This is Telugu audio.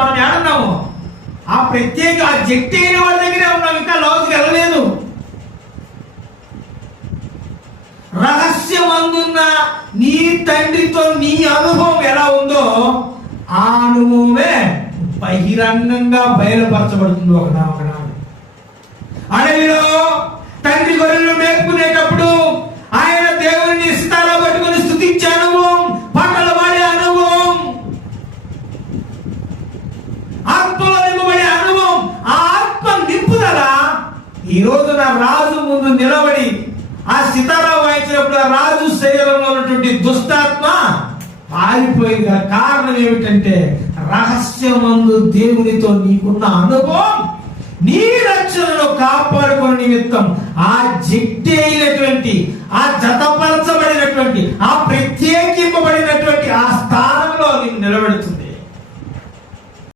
మనం ఏమన్నాము? ఆ ప్రత్యేక ఆ జట్టి అయిన వాడి దగ్గరే ఉన్నాం, ఇంకా లోతుకి వెళ్ళలేదు. రహస్యమందున్న నీ తండ్రితో నీ అనుభవం ఎలా ఉందో ఆ అనుభవమే బహిరంగంగా బయలుపరచబడుతుంది ఒకనాడు. అడవిలో తండ్రి గొర్రెలు మేపుకునేటప్పుడు ఆయన దేవుని సితారా పట్టుకుని స్తుతించే అనుభవం, పాటలు పాడే అనుభవం, ఆత్మలో నింపబడే అనుభవం, ఆ ఆత్మ నింపుదల ఈ రోజున రాజు ముందు నిలబడి ఆ సితారా వాయించినప్పుడు ఆ రాజు శరీరంలో ఉన్నటువంటి దుష్టాత్మ పారిపోయింది. కారణం ఏమిటంటే రహస్యమందు దేవునితో నీకున్న అనుభవం నీ రక్షణను కాపాడుకునే నిమిత్తం ఆ జట్టి అయినటువంటి, ఆ జతపరచబడినటువంటి, ఆ ప్రత్యేక